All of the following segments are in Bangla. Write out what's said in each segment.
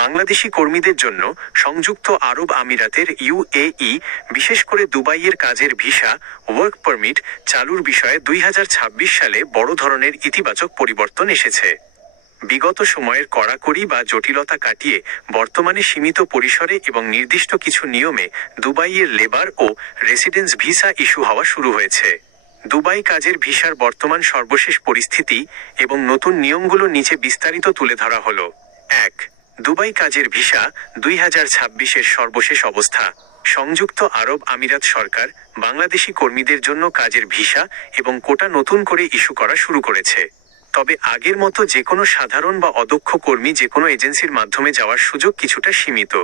বাংলাদেশি কর্মীদের জন্য সংযুক্ত আরব আমিরাতের ইউএই, বিশেষ করে দুবাইয়ের কাজের ভিসা, ওয়ার্ক পারমিট চালুর বিষয়ে 2026 সালে বড় ধরনের ইতিবাচক পরিবর্তন এসেছে। বিগত সময়ের কড়াকড়ি বা জটিলতা কাটিয়ে বর্তমানে সীমিত পরিসরে এবং নির্দিষ্ট কিছু নিয়মে দুবাইয়ের লেবার ও রেসিডেন্স ভিসা ইস্যু হওয়া শুরু হয়েছে। দুবাই কাজের ভিসার বর্তমান সর্বশেষ পরিস্থিতি এবং নতুন নিয়মগুলো নিচে বিস্তারিত তুলে ধরা হলো। 1. দুবাই কাজের ভিসা 2026-এর সর্বশেষ অবস্থা। সংযুক্ত আরব আমিরাত সরকার বাংলাদেশি কর্মীদের জন্য কাজের ভিসা এবং কোটা নতুন করে ইস্যু করা শুরু করেছে। তবে আগের মতো যে কোনো সাধারণ বা অদক্ষ কর্মী যে কোনো এজেন্সির মাধ্যমে যাওয়ার সুযোগ কিছুটা সীমিত।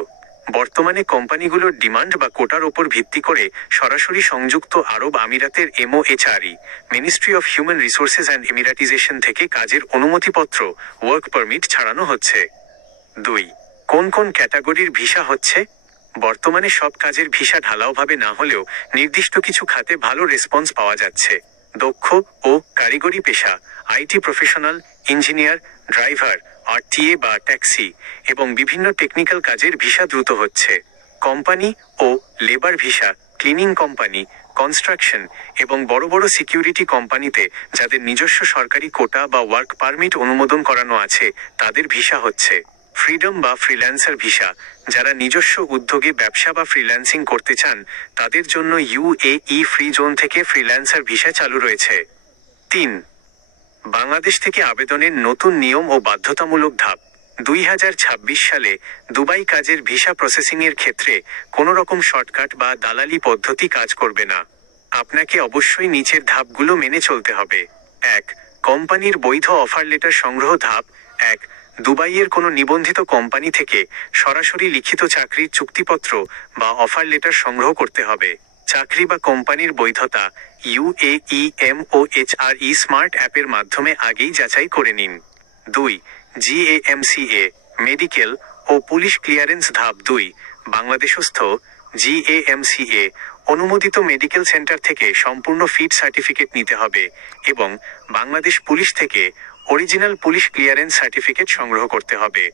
বর্তমানে কোম্পানিগুলোর ডিমান্ড বা কোটার ওপর ভিত্তি করে সরাসরি সংযুক্ত আরব আমিরাতের MOHRE, ministry of human resources and emiratisation থেকে কাজের অনুমতিপত্র, ওয়ার্ক পারমিট ছাড়ানো হচ্ছে। 2. কোন কোন ক্যাটাগরির ভিসা হচ্ছে? বর্তমানে সব কাজের ভিসা ঢালাওভাবে না হলেও নির্দিষ্ট কিছু খাতে ভালো রেসপন্স পাওয়া যাচ্ছে। দক্ষ ও কারিগরি পেশা, IT professional, engineer, driver, RTA বা ট্যাক্সি এবং বিভিন্ন টেকনিক্যাল কাজের ভিসা দ্রুত হচ্ছে। কোম্পানি ও labour visa, cleaning company, construction এবং বড় বড় সিকিউরিটি কোম্পানিতে যাদের নিজস্ব সরকারি কোটা বা ওয়ার্ক পারমিট অনুমোদন করানো আছে তাদের ভিসা হচ্ছে। ফ্রিডম বা ফ্রিল্যান্সার ভিসা, যারা নিজস্ব উদ্যোগে ব্যবসা বা ফ্রিল্যান্সিং করতে চান তাদের জন্য ইউএই ফ্রি জোন থেকে ফ্রিল্যান্সার ভিসা চালু রয়েছে। 3. বাংলাদেশ থেকে আবেদনের নতুন নিয়ম ও বাধ্যতামূলক ধাপ। 2026 সালে দুবাই কাজের ভিসা প্রসেসিংয়ের ক্ষেত্রে কোনো রকম শর্টকাট বা দালালি পদ্ধতি কাজ করবে না। আপনাকে অবশ্যই নিচের ধাপগুলো মেনে চলতে হবে। 1. কোম্পানির বৈধ অফার লেটার সংগ্রহ। ধাপ 1. দুবাইয়ের কোনো নিবন্ধিত কোম্পানি থেকে সরাসরি লিখিত চাকরির চুক্তিপত্র বা অফার লেটার সংগ্রহ করতে হবে। চাকরি বা কোম্পানির বৈধতা ইউএই এমওএইচআরই স্মার্ট অ্যাপের মাধ্যমে আগেই যাচাই করে নিন। 2. জিএএমসিএ, মেডিকেল ও পুলিশ ক্লিয়ারেন্স। ধাপ 2. বাংলাদেশস্থ জিএএমসিএ অনুমোদিত মেডিকেল সেন্টার থেকে সম্পূর্ণ ফিট সার্টিফিকেট নিতে হবে এবং বাংলাদেশ পুলিশ থেকে অরিজিনাল পুলিশ ক্লিয়ারেন্স সার্টিফিকেট সংগ্রহ করতে হবে।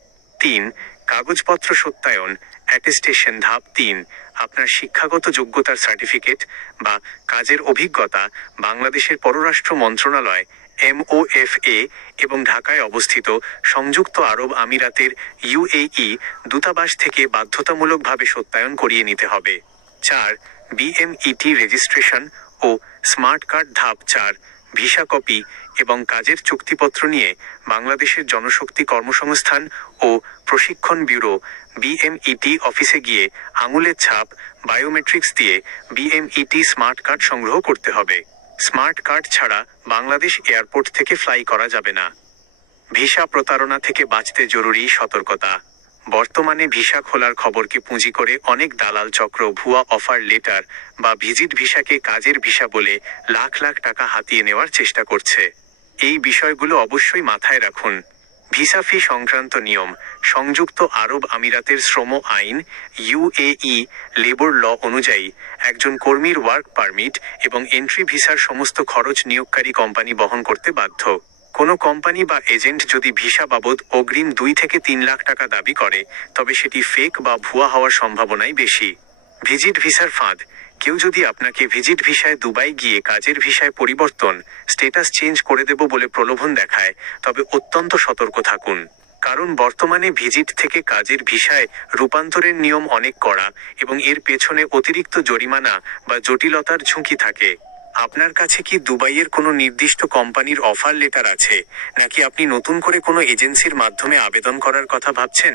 3. কাগজপত্র সত্যায়ন, অ্যাটেস্টেশন। ধাপ 3. আপনার শিক্ষাগত যোগ্যতার সার্টিফিকেট বা কাজের অভিজ্ঞতা বাংলাদেশের পররাষ্ট্র মন্ত্রণালয় এমওএফএ এবং ঢাকায় অবস্থিত সংযুক্ত আরব আমিরাতের ইউএই দূতাবাস থেকে বাধ্যতামূলকভাবে সত্যায়ন করিয়ে নিতে হবে। 4. বিএমইটি রেজিস্ট্রেশন ও স্মার্ট কার্ড। ধাপ 4. ভিসা কপি এবং কাজের চুক্তিপত্র নিয়ে বাংলাদেশের জনশক্তি কর্মসংস্থান ও প্রশিক্ষণ ব্যুরো বিএমইটি অফিসে গিয়ে আঙুলের ছাপ, বায়োমেট্রিক্স দিয়ে বিএমইটি স্মার্ট কার্ড সংগ্রহ করতে হবে। স্মার্ট কার্ড ছাড়া বাংলাদেশ এয়ারপোর্ট থেকে ফ্লাই করা যাবে না। ভিসা প্রতারণা থেকে বাঁচতে জরুরি সতর্কতা। বর্তমানে ভিসা খোলার খবরকে পুঁজি করে অনেক দালাল চক্র ভুয়া অফার লেটার বা ভিজিট ভিসাকে কাজের ভিসা বলে লাখ লাখ টাকা হাতিয়ে নেওয়ার চেষ্টা করছে। এই বিষয়গুলো অবশ্যই মাথায় রাখুন। ভিসা ফি সংক্রান্ত নিয়ম। সংযুক্ত আরব আমিরাতের শ্রম আইন ইউএই লেবর ল অনুযায়ী একজন কর্মীর ওয়ার্ক পারমিট এবং এন্ট্রি ভিসার সমস্ত খরচ নিয়োগকারী কোম্পানি বহন করতে বাধ্য। কোনো কোম্পানি বা এজেন্ট যদি ভিসা বাবদ অগ্রিম 2 থেকে 3 লাখ টাকা দাবি করে তবে সেটি ফেক বা ভুয়া হওয়ার সম্ভাবনাই বেশি। ভিজিট ভিসার ফাঁদ। কেউ যদি আপনাকে ভিজিট ভিসায় দুবাই গিয়ে কাজের ভিসায় পরিবর্তন, স্টেটাস চেঞ্জ করে দেব বলে প্রলোভন দেখায় তবে অত্যন্ত সতর্ক থাকুন। কারণ বর্তমানে ভিজিট থেকে কাজের ভিসায় রূপান্তরের নিয়ম অনেক কড়া এবং এর পেছনে অতিরিক্ত জরিমানা বা জটিলতার ঝুঁকি থাকে। আপনার কাছে কি দুবাইয়ের কোনো নির্দিষ্ট কোম্পানির অফার লেটার আছে, নাকি আপনি নতুন করে কোনো এজেন্সির মাধ্যমে আবেদন করার কথা ভাবছেন?